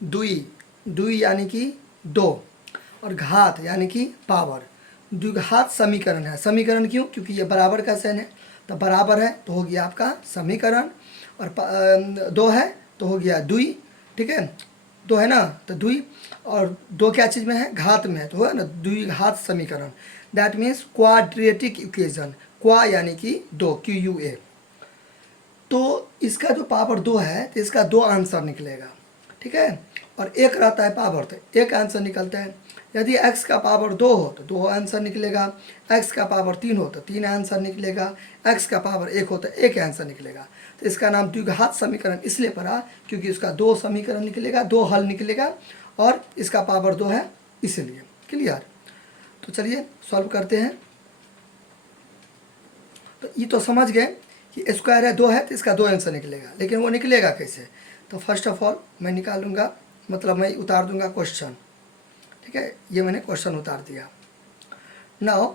दुई, दुई यानी कि दो, और घात यानी कि पावर। द्विघात समीकरण है। समीकरण क्यों? क्योंकि ये बराबर का साइन है, तो बराबर है तो हो गया आपका समीकरण, और दो है तो हो गया दुई, ठीक है, दो है ना तो दुई, और दो क्या चीज़ में है? घात में है, तो है ना द्विघात समीकरण। That means quadratic equation. क्वा यानी कि दो, QUA। तो इसका जो पावर दो है तो इसका दो आंसर निकलेगा, ठीक है, और एक रहता है पावर तो एक आंसर निकलता है। यदि x का पावर दो हो तो दो आंसर निकलेगा, x का पावर तीन हो तो तीन आंसर निकलेगा, x का पावर एक हो तो एक आंसर निकलेगा। तो इसका नाम द्विघात समीकरण इसलिए पड़ा क्योंकि उसका दो समीकरण निकलेगा, दो हल निकलेगा, और इसका पावर दो है इसलिए। क्लियर? तो चलिए सॉल्व करते हैं। तो ये तो समझ गए कि स्क्वायर है, दो है तो इसका दो आंसर निकलेगा, लेकिन वो निकलेगा कैसे? तो फर्स्ट ऑफ ऑल मैं निकालूंगा, मतलब मैं उतार दूंगा क्वेश्चन, ठीक है, ये मैंने क्वेश्चन उतार दिया। नाउ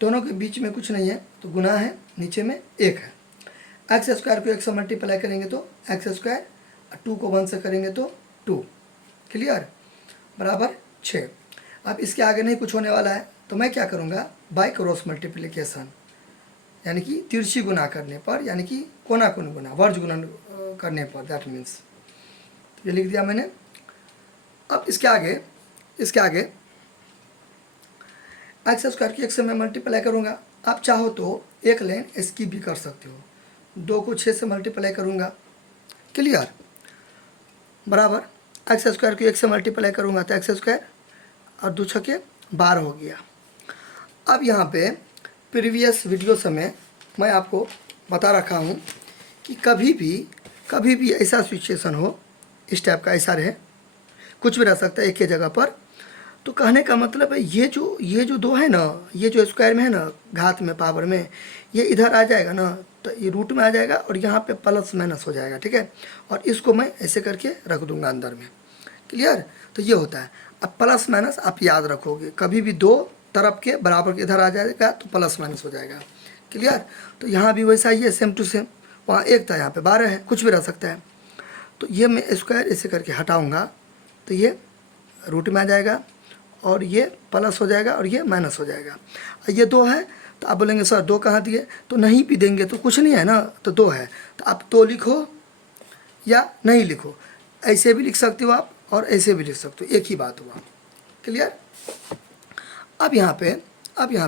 दोनों के बीच में कुछ नहीं है तो गुना है, नीचे में एक है। एक्स स्क्वायर को एक से मल्टीप्लाई करेंगे तो एक्स स्क्वायर, टू को वन से करेंगे तो टू। क्लियर? बराबर 6। अब इसके आगे नहीं कुछ होने वाला है तो मैं क्या करूँगा? बाय क्रॉस मल्टीप्लिकेशन, यानी कि तिरछी गुना करने पर, यानी कि कोना कोण गुना, वर्ज गुना करने पर, दैट मीन्स ये लिख दिया मैंने। अब इसके आगे एक्स स्क्वायर की एक से मैं मल्टीप्लाई करूँगा। आप चाहो तो एक लाइन स्किप भी कर सकते हो, दो को 6 से मल्टीप्लाई करूँगा। क्लियर? बराबर एक्स स्क्वायर को एक से मल्टीप्लाई करूँगा तो एक्स स्क्वायर, और दो छके 12 हो गया। अब यहाँ पे प्रीवियस वीडियो समय मैं आपको बता रखा हूँ कि कभी भी ऐसा सिचुएशन हो, इस टाइप का ऐसा रहे, कुछ भी रह सकता है एक ही जगह पर, तो कहने का मतलब है ये जो दो है ना, ये जो स्क्वायर में है ना, घात में पावर में, ये इधर आ जाएगा ना तो ये रूट में आ जाएगा और यहाँ पे प्लस माइनस हो जाएगा, ठीक है, और इसको मैं ऐसे करके रख दूंगा अंदर में। क्लियर? तो ये होता है। अब प्लस माइनस आप याद रखोगे, कभी भी दो तरफ के बराबर के इधर आ जाएगा तो प्लस माइनस हो जाएगा। क्लियर? तो यहाँ भी वैसा ही है, सेम टू सेम। वहाँ एक था, यहाँ पे 12 है, कुछ भी रह सकता है। तो ये मैं स्क्वायर ऐसे करके हटाऊँगा तो ये रूट में आ जाएगा, और ये प्लस हो जाएगा और ये माइनस हो जाएगा। ये दो है तो आप बोलेंगे सर दो कहाँ दिए? तो नहीं भी देंगे तो कुछ नहीं है ना, तो दो है तो आप दो लिखो या नहीं लिखो, ऐसे भी लिख सकते हो आप और ऐसे भी लिख सकते हो, एक ही बात हुआ। क्लियर? अब यहाँ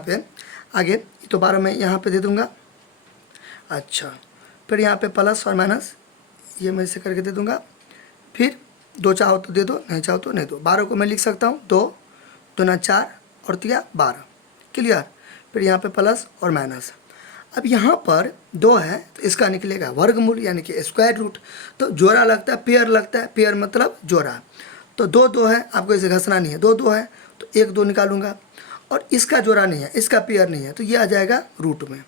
पे आगे तो 12 मैं यहाँ पे दे दूँगा। अच्छा, फिर यहाँ पे प्लस और माइनस ये मैं इसे करके दे दूँगा। फिर दो चाहो तो दे दो, नहीं चाहो तो नहीं दो। 12 को मैं लिख सकता हूँ, दो दूना 4 और तिया 12। क्लियर? फिर यहाँ पे प्लस और माइनस। अब यहाँ पर दो है तो इसका निकलेगा वर्गमूल, यानी कि स्क्वायर रूट। तो जोड़ा लगता है, पेयर लगता है, पेयर मतलब जोड़ा। तो दो है, आपको इसे घसना नहीं है, दो है तो एक दो निकालूंगा, और इसका जोड़ा नहीं है, इसका पेयर नहीं है, तो ये आ जाएगा रूट में।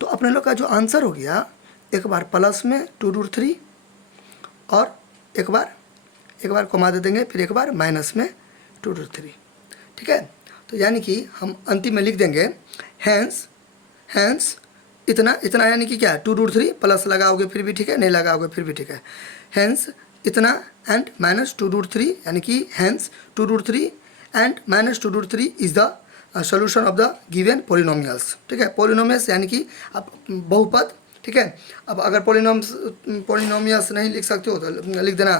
तो अपने लोग का जो आंसर हो गया, एक बार प्लस में 2√3 और एक बार कमा दे देंगे, फिर एक बार माइनस में 2√3। ठीक है? तो यानी कि हम अंतिम में लिख देंगे हैंस इतना यानी कि क्या है, 2√3 प्लस लगाओगे फिर भी ठीक है, नहीं लगाओगे फिर भी ठीक है। हैंस इतना एंड माइनस 2√3, यानी कि hence 2√3 and minus 2√3 is the solution of the given polynomials. ठीक है? पोलिनोमियल्स यानी कि आप बहुपद। ठीक है? अब अगर पोलिनोमियल्स नहीं लिख सकते हो तो लिख देना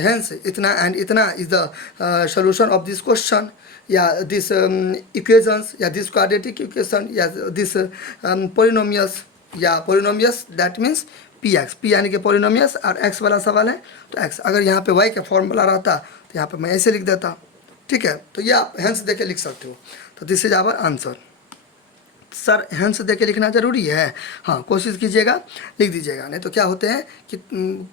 हैंस इतना एंड इतना is the solution of this question, या दिस इक्वेशंस, या दिस क्वाड्रेटिक इक्वेशन, या दिस पोलिनोमियल्स, या polynomials that means px, p यानी कि पोलिनोमियल्स, और x वाला सवाल है तो x। अगर यहाँ पे y का फॉर्मूला रहता तो यहाँ पे मैं ऐसे लिख देता। ठीक है? तो ये आप हैंस दे के लिख सकते हो। तो this is our answer. Sir hence दे के लिखना ज़रूरी है? हाँ, कोशिश कीजिएगा, लिख दीजिएगा, नहीं तो क्या होते हैं कि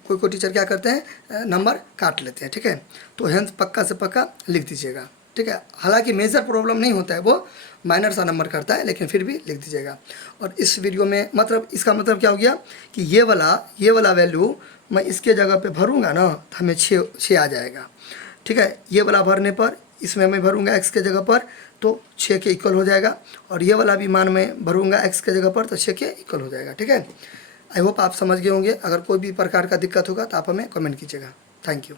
कोई टीचर क्या करते हैं, नंबर काट लेते हैं। ठीक है? तो हैंस पक्का से पक्का लिख दीजिएगा। ठीक है? हालांकि मेजर प्रॉब्लम नहीं होता है, वो माइनर सा नंबर करता है, लेकिन फिर भी लिख दीजिएगा। और इस वीडियो में मतलब इसका मतलब क्या हो गया कि ये वाला वैल्यू मैं इसके जगह पे भरूंगा ना तो हमें 6 आ जाएगा। ठीक है? ये वाला भरने पर इसमें मैं भरूंगा x के जगह पर तो 6 के इक्वल हो जाएगा, और ये वाला भी मान में भरूंगा x के जगह पर तो 6 के इक्वल हो जाएगा। ठीक है? आई होप आप समझ गए होंगे। अगर कोई भी प्रकार का दिक्कत होगा तो आप हमें कमेंट कीजिएगा। Thank you.